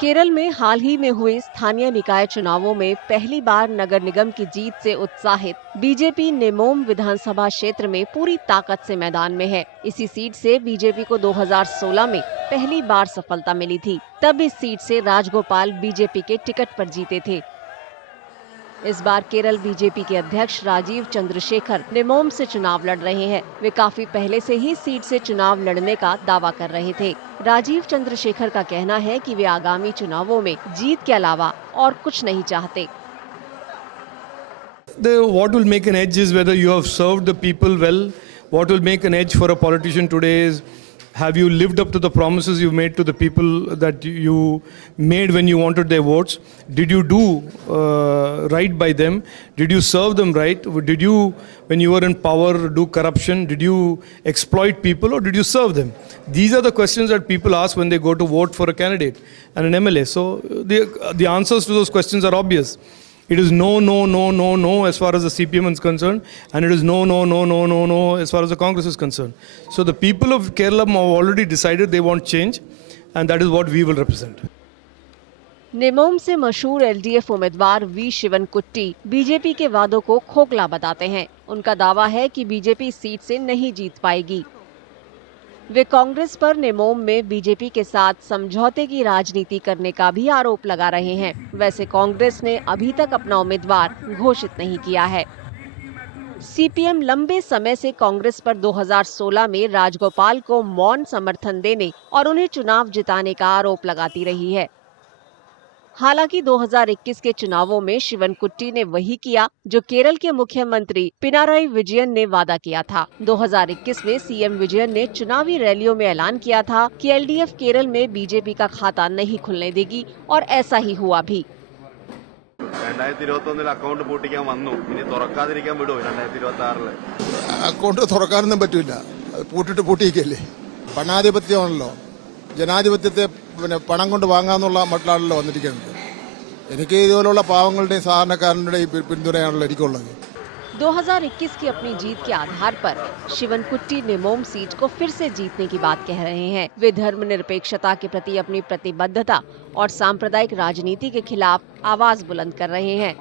केरल में हाल ही में हुए स्थानीय निकाय चुनावों में पहली बार नगर निगम की जीत से उत्साहित बीजेपी नेमोम विधानसभा क्षेत्र में पूरी ताकत से मैदान में है। इसी सीट से बीजेपी को 2016 में पहली बार सफलता मिली थी। तब इस सीट से राजगोपाल बीजेपी के टिकट पर जीते थे। इस बार केरल बीजेपी के अध्यक्ष राजीव चंद्रशेखर नेमोम से चुनाव लड़ रहे हैं। वे काफी पहले से ही सीट से चुनाव लड़ने का दावा कर रहे थे। राजीव चंद्रशेखर का कहना है कि वे आगामी चुनावों में जीत के अलावा और कुछ नहीं चाहते। What will make an edge is whether you have served the people well. What will make an edge for a politician today is, have you lived up to the promises you made to the people that you made when you wanted their votes? Did you do right by them? Did you serve them right? Did you, when you were in power, do corruption? Did you exploit people or did you serve them? These are the questions that people ask when they go to vote for a candidate and an MLA. So the answers to those questions are obvious. It is no, no, no, no, no as far as the CPM is concerned, and it is no, no, no, no, no, no as far as the Congress is concerned. So the people of Kerala have already decided they want change, and that is what we will represent. Nemom से मशहूर LDF उम्मीदवार we Sivankutty BJP के वादों को खोखला बताते हैं। उनका दावा है कि बीजेपी इस सीट से नहीं जीत पाएगी। वे कांग्रेस पर नेमोम में बीजेपी के साथ समझौते की राजनीति करने का भी आरोप लगा रहे हैं। वैसे कांग्रेस ने अभी तक अपना उम्मीदवार घोषित नहीं किया है। सीपीएम लंबे समय से कांग्रेस पर 2016 में राजगोपाल को मौन समर्थन देने और उन्हें चुनाव जिताने का आरोप लगाती रही है। हालांकि 2021 के चुनावों में शिवनकुट्टी ने वही किया जो केरल के मुख्यमंत्री पिनाराई विजयन ने वादा किया था। 2021 में सीएम विजयन ने चुनावी रैलियों में ऐलान किया था कि एलडीएफ केरल में बीजेपी का खाता नहीं खुलने देगी, और ऐसा ही हुआ भी। അക്കൗണ്ട് പൂട്ടിക്കാൻ വന്നു, ഇനി തുറക്കാതിരിക്കാൻ വിടുമോ? 2026 അക്കൗണ്ട് തുറക്കാനൊന്നും പറ്റില്ല, പൂട്ടിട്ട് പൂട്ടിയിരിക്കല്ലേ. പണാധിപത്യമാണല്ലോ, ജനാധിപത്യത്തെ പണം കൊണ്ട് വാങ്ങാന്നുള്ള മട്ടിലാണല്ലോ വന്നിരിക്കുന്നത്. എനിക്ക് ഇതുപോലുള്ള പാവങ്ങളുടെയും സാധാരണക്കാരങ്ങളുടെയും പിന്തുണയാണല്ലോ എനിക്കുള്ളത്. 2021 की अपनी जीत के आधार पर शिवनकुट्टी नेमोम सीट को फिर से जीतने की बात कह रहे हैं। वे धर्मनिरपेक्षता के प्रति अपनी प्रतिबद्धता और सांप्रदायिक राजनीति के खिलाफ आवाज बुलंद कर रहे हैं।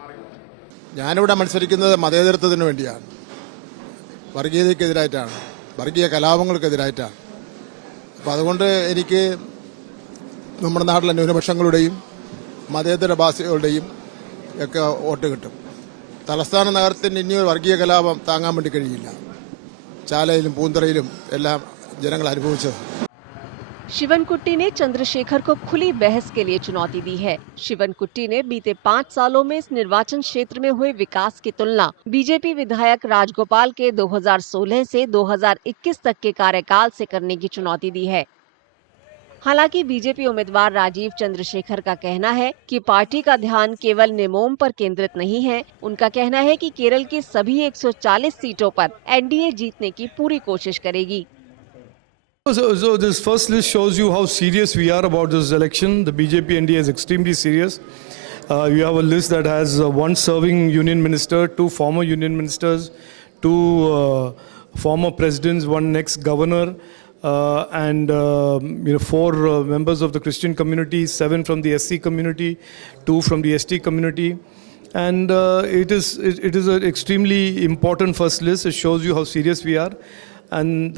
ഞാനിവിടെ മത്സരിക്കുന്നത് മതേതരത്വത്തിന് വേണ്ടിയാണ്, വർഗീയതയ്ക്കെതിരായിട്ടാണ്, വർഗീയ കലാപങ്ങൾക്കെതിരായിട്ടാണ്. അപ്പോൾ അതുകൊണ്ട് എനിക്ക് നമ്മുടെ നാട്ടിലെ ന്യൂനപക്ഷങ്ങളുടെയും മതേതരവാസികളുടെയും ഒക്കെ വോട്ട് കിട്ടും. തലസ്ഥാന നഗരത്തിന് ഇനിയൊരു വർഗീയ കലാപം താങ്ങാൻ വേണ്ടി കഴിയില്ല. ചാലയിലും പൂന്തറയിലും എല്ലാം ജനങ്ങൾ അനുഭവിച്ചത്. शिवनकुट्टी ने चंद्रशेखर को खुली बहस के लिए चुनौती दी है। शिवनकुट्टी ने बीते 5 सालों में इस निर्वाचन क्षेत्र में हुए विकास की तुलना बीजेपी विधायक राजगोपाल के 2016 से 2021 तक के कार्यकाल से करने की चुनौती दी है। हालांकि बीजेपी उम्मीदवार राजीव चंद्रशेखर का कहना है कि पार्टी का ध्यान केवल नेमोम पर केंद्रित नहीं है। उनका कहना है कि केरल की सभी 140 सीटों पर एनडीए जीतने की पूरी कोशिश करेगी। So this first list shows you how serious we are about this election. The BJP NDA is extremely serious. You have a list that has one serving union minister, 2 former union ministers, 2 former presidents, 1 ex-governor, and 4 members of the Christian community, 7 from the SC community, 2 from the ST community. And it is an extremely important first list. It shows you how serious we are. And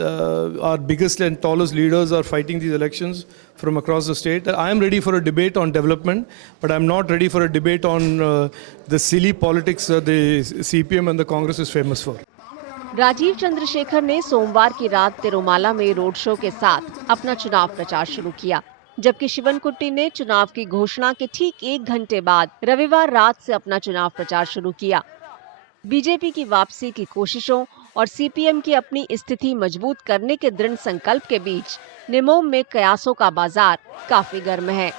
our biggest and tallest leaders are fighting these elections from across the state. I am ready for a debate on development, but I'm not ready for a debate on the silly politics the CPM and the Congress is famous for. Rajiv Chandrashekhar ने सोमवार की रात तिरुमाला में road show के साथ अपना चुनाव प्रचार शुरू किया, जबकि शिवनकुट्टी ने चुनाव की घोषणा के ठीक 1 घंटे बाद रविवार रात से अपना चुनाव प्रचार शुरू किया। बीजेपी की वापसी की कोशिशों और सीपीएम की अपनी स्थिति मजबूत करने के दृढ़ संकल्प के बीच नेमोम में कयासों का बाजार काफी गर्म है।